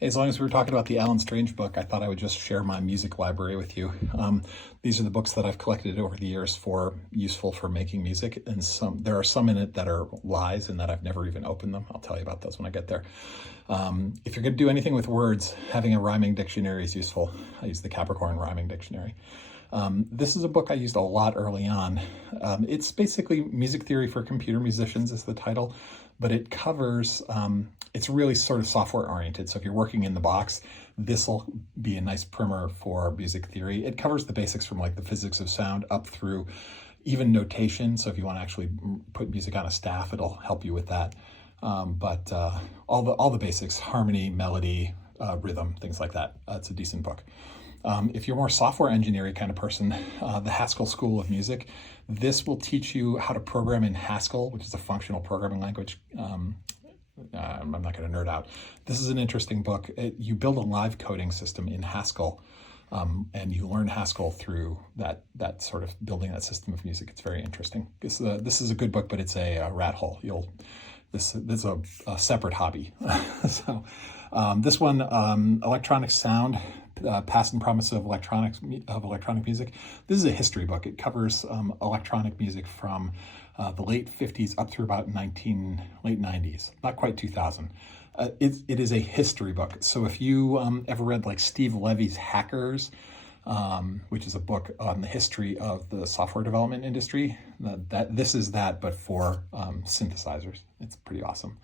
As long as we were talking about the Alan Strange book, I thought I would just share my music library with you. These are the books that I've collected over the years for useful for making music, and there are some in it that are lies and that I've never even opened them. I'll tell you about those when I get there. If you're going to do anything with words, having a rhyming dictionary is useful. I use the Capricorn Rhyming Dictionary. This is a book I used a lot early on. It's basically music theory for computer musicians is the title, but it covers, it's really sort of software oriented. So if you're working in the box, this will be a nice primer for music theory. It covers the basics from like the physics of sound up through even notation. So if you want to actually put music on a staff, it'll help you with that. But all the basics, harmony, melody, rhythm, things like that. It's a decent book. If you're more software engineering kind of person, the Haskell School of Music, this will teach you how to program in Haskell, which is a functional programming language. I'm not going to nerd out. This is an interesting book. You build a live coding system in Haskell, and you learn Haskell through that sort of building that system of music. It's very interesting. This is a good book, but it's a rat hole. This is a separate hobby. So this one, electronic sound, past and promise of electronic music. This is a history book. It covers electronic music from the late 50s up through about late 90s, not quite 2000. It is a history book. So if you ever read like Steve Levy's Hackers, which is a book on the history of the software development industry, this is that, but for synthesizers. It's pretty awesome.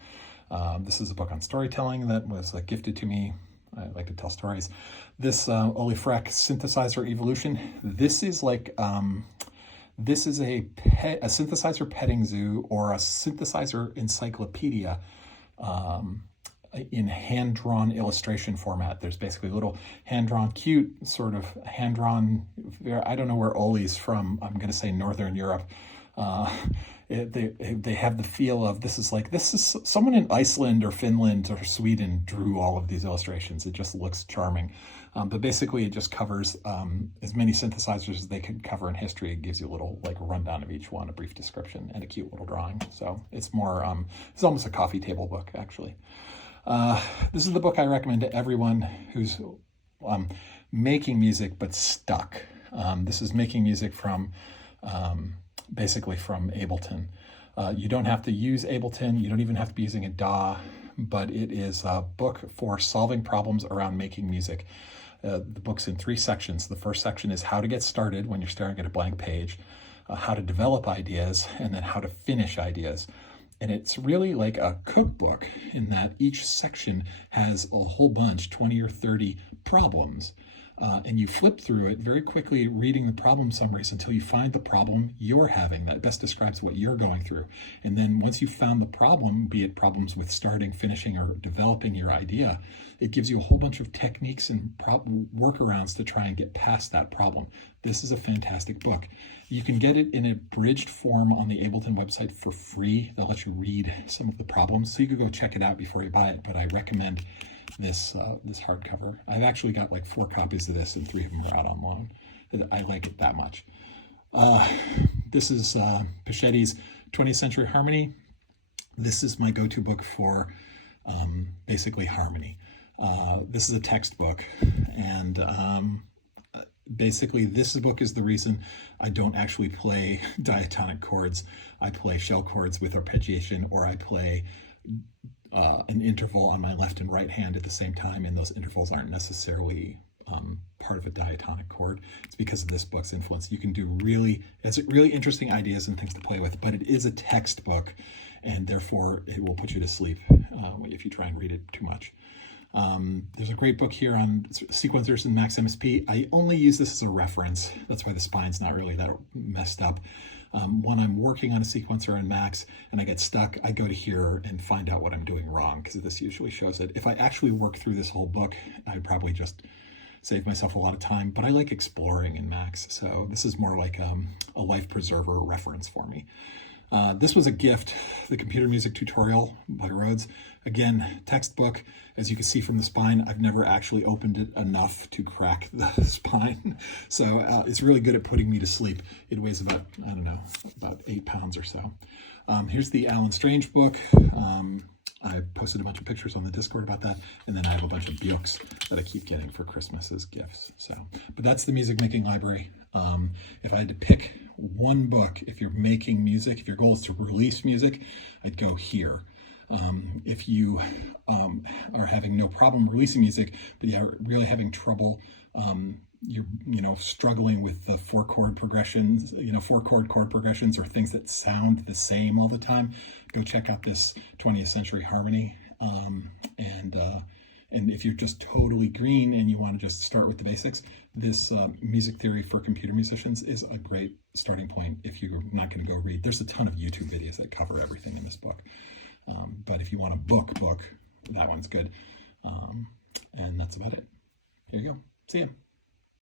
This is a book on storytelling that was gifted to me. I like to tell stories. This Oli Freck Synthesizer Evolution. This is like this is a synthesizer petting zoo or a synthesizer encyclopedia in hand-drawn illustration format. There's basically little hand-drawn, cute, sort of hand-drawn, I don't know where Oli's from. I'm going to say Northern Europe. They have the feel of this is someone in Iceland or Finland or Sweden drew all of these illustrations. It just looks charming. But basically it just covers as many synthesizers as they could cover in history. It gives you a little rundown of each one, a brief description, and a cute little drawing. So it's more, it's almost a coffee table book, actually. This is the book I recommend to everyone who's making music but stuck. This is making music from basically from Ableton. You don't have to use Ableton. You don't even have to be using a DAW, but it is a book for solving problems around making music. The book's in 3 sections. The first section is how to get started when you're staring at a blank page, how to develop ideas, and then how to finish ideas. And it's really like a cookbook in that each section has a whole bunch, 20 or 30 problems. And you flip through it very quickly, reading the problem summaries until you find the problem you're having that best describes what you're going through. And then once you've found the problem, be it problems with starting, finishing, or developing your idea, it gives you a whole bunch of techniques and workarounds to try and get past that problem. This is a fantastic book. You can get it in a bridged form on the Ableton website for free. They'll let you read some of the problems, so you could go check it out before you buy it, but I recommend this hardcover. I've actually got like 4 copies of this and 3 of them are out on loan. I like it that much. This is Pichetti's 20th Century Harmony. This is my go-to book for basically harmony. This is a textbook, and basically this book is the reason I don't actually play diatonic chords. I play shell chords with arpeggiation, or I play an interval on my left and right hand at the same time, and those intervals aren't necessarily part of a diatonic chord. It's because of this book's influence. You can do really interesting ideas and things to play with, but it is a textbook, and therefore it will put you to sleep if you try and read it too much. There's a great book here on sequencers and Max MSP. I only use this as a reference. That's why the spine's not really that messed up. When I'm working on a sequencer on Max and I get stuck, I go to here and find out what I'm doing wrong, because this usually shows it. If I actually work through this whole book, I'd probably just save myself a lot of time, but I like exploring in Max. So this is more like a life preserver reference for me. This was a gift, the computer music tutorial by Rhodes. Again, textbook. As you can see from the spine, I've never actually opened it enough to crack the spine. So it's really good at putting me to sleep. It weighs about, I don't know, about 8 pounds or so. Here's the Alan Strange book. I posted a bunch of pictures on the Discord about that, and then I have a bunch of books that I keep getting for Christmas as gifts. So, but that's the music making library. If I had to pick one book, if you're making music, if your goal is to release music, I'd go here. If you are having no problem releasing music, but you're really having trouble, you're struggling with the four chord progressions, four chord progressions, or things that sound the same all the time, go check out this 20th Century Harmony. And if you're just totally green and you want to just start with the basics, this Music Theory for Computer Musicians is a great starting point if you're not going to go read. There's a ton of YouTube videos that cover everything in this book. But if you want a book, that one's good. And that's about it. Here you go. See ya.